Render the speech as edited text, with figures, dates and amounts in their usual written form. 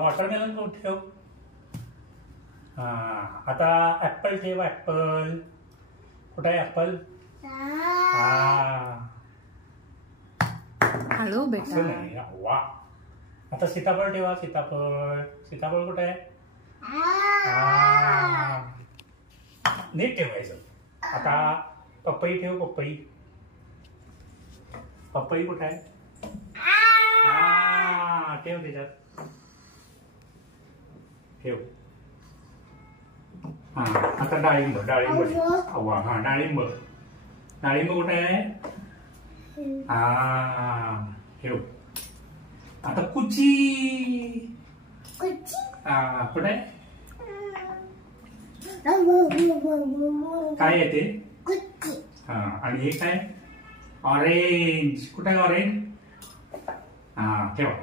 Watermelon ठेव. हा आता ऍपल ठेव. ऍपल कुठे आहे? ऍपल. हळू बेटा. वा. आता सीताफळ ठेवा. सीताफळ. सीताफळ कुठे आहे? नीट ठेवायचं. आता पपई ठेव. पपई. पपई कुठे आहे? ठेव त्याच्यात. ठेव. आता डाळिंब. डाळिंब. हा डाळिंब. डाळिंब कुठे आहे? ठेव. आता कुची. कुठे आहे? काय आहे ते? आणि हे काय? ऑरेंज. कुठे आहे ऑरेंज? ठेवा.